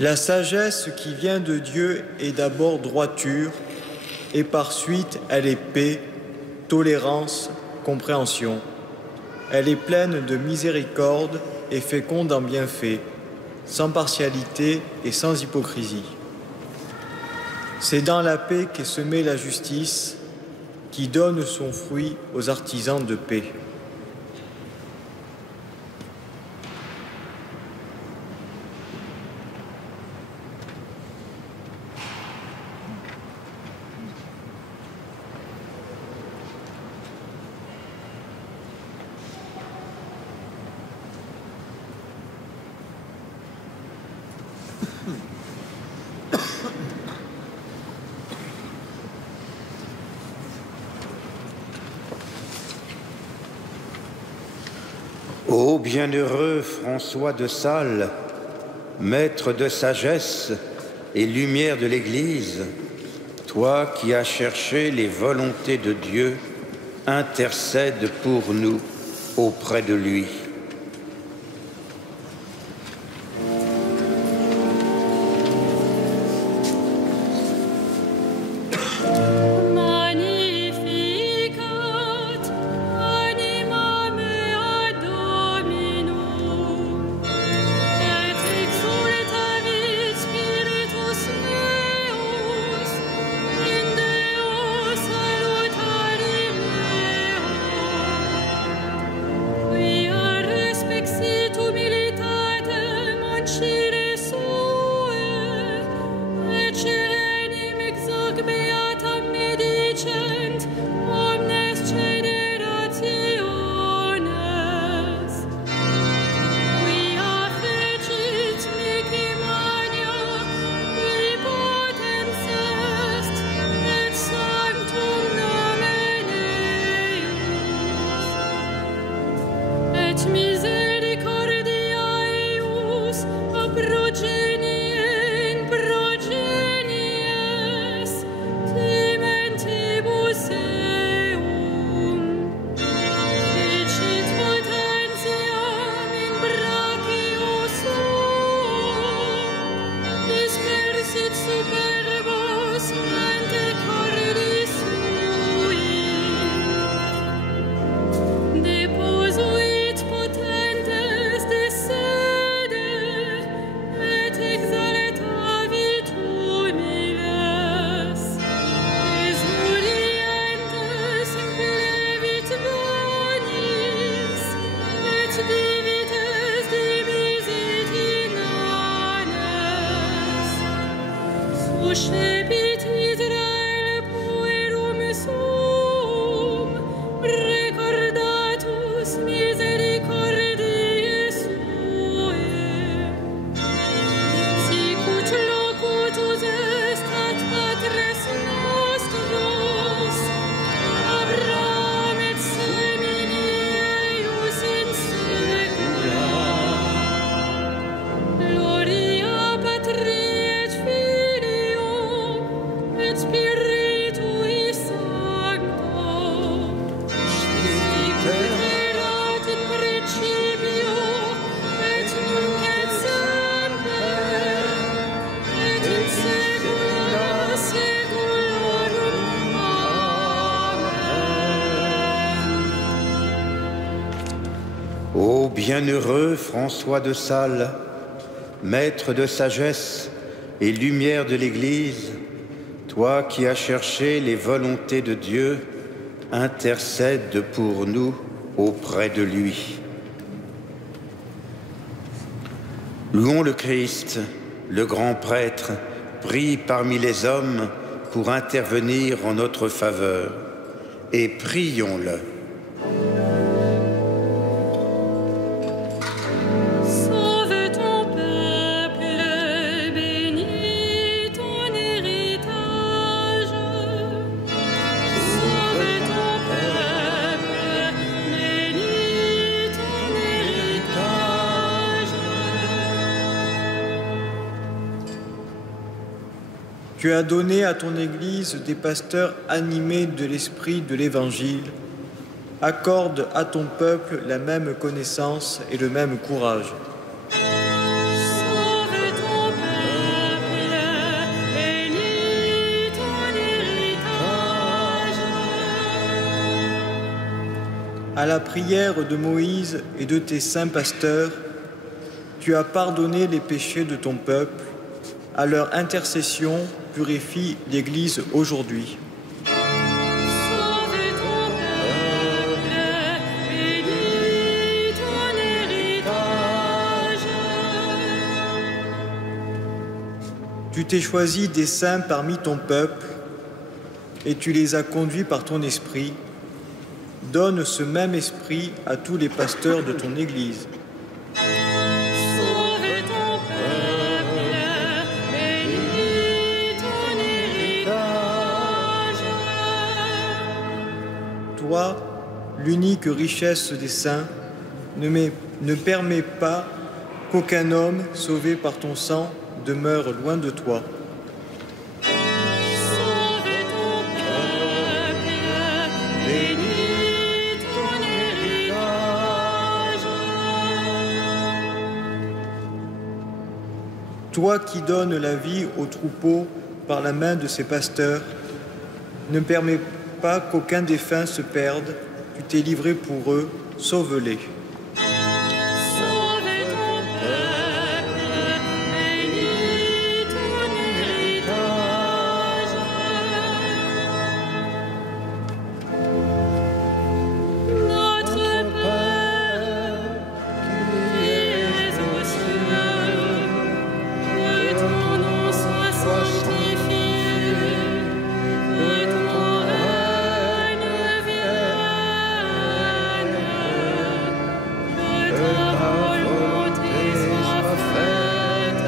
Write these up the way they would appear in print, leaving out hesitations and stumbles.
La sagesse qui vient de Dieu est d'abord droiture, et par suite elle est paix, tolérance, compréhension. Elle est pleine de miséricorde et féconde en bienfaits, sans partialité et sans hypocrisie. C'est dans la paix qu'est semée la justice, qui donne son fruit aux artisans de paix. Ô bienheureux François de Sales, maître de sagesse et lumière de l'Église, toi qui as cherché les volontés de Dieu, intercède pour nous auprès de lui. Ô bienheureux François de Sales, maître de sagesse et lumière de l'Église, toi qui as cherché les volontés de Dieu, intercède pour nous auprès de lui. Louons le Christ, le grand prêtre, pris parmi les hommes pour intervenir en notre faveur, et prions-le. Tu as donné à ton Église des pasteurs animés de l'esprit de l'Évangile. Accorde à ton peuple la même connaissance et le même courage. Sauve ton peuple. À la prière de Moïse et de tes saints pasteurs, tu as pardonné les péchés de ton peuple. À leur intercession, purifie l'Église aujourd'hui. Tu t'es choisi des saints parmi ton peuple et tu les as conduits par ton esprit. Donne ce même esprit à tous les pasteurs de ton Église. Sauve ton peuple, bénis ton héritage. Toi, l'unique richesse des saints, ne permets pas qu'aucun homme sauvé par ton sang demeure loin de toi. Sauve ton peuple, bénis ton héritage. Toi qui donnes la vie aux troupeaux par la main de ses pasteurs, ne permets pas qu'aucun défunt se perde. Tu t'es livré pour eux, sauve-les. Sauve ton peuple, bénis ton héritage. Notre Père, qui es aux cieux, que ton nom soit sanctifié, que ton règne vienne, que ta volonté soit faite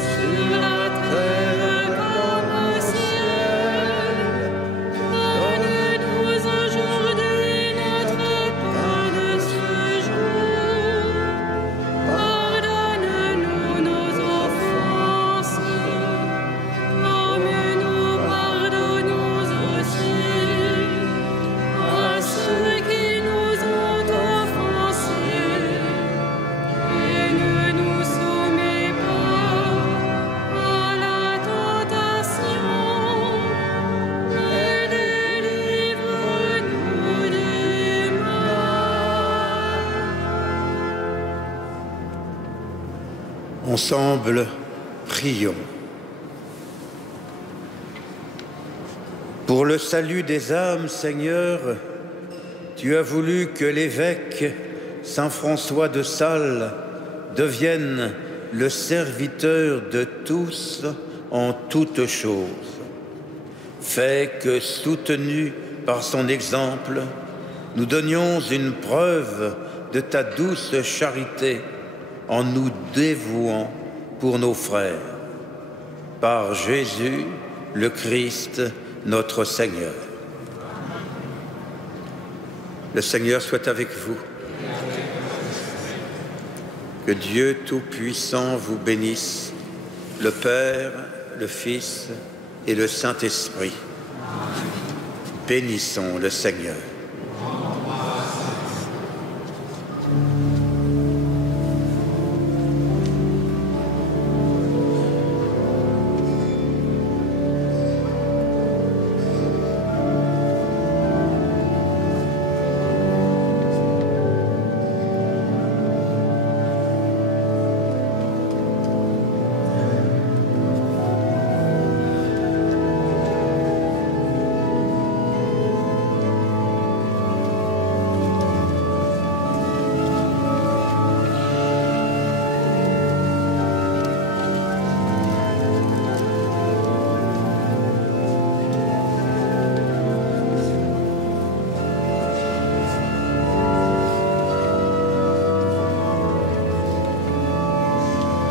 sur la terre comme au ciel. Donne-nous aujourd'hui notre pain de ce jour. Pardonne-nous nos offenses, comme nous pardonnons aussi à ceux qui nous ont offensés. Et ne nous soumets pas à la tentation, mais délivre-nous du mal. Ensemble, prions. Pour le salut des âmes, Seigneur, tu as voulu que l'évêque Saint François de Sales devienne le serviteur de tous en toutes choses. Fais que, soutenus par son exemple, nous donnions une preuve de ta douce charité en nous dévouant pour nos frères. Par Jésus, le Christ, notre Seigneur. Le Seigneur soit avec vous. Que Dieu Tout-Puissant vous bénisse, le Père, le Fils et le Saint-Esprit. Bénissons le Seigneur.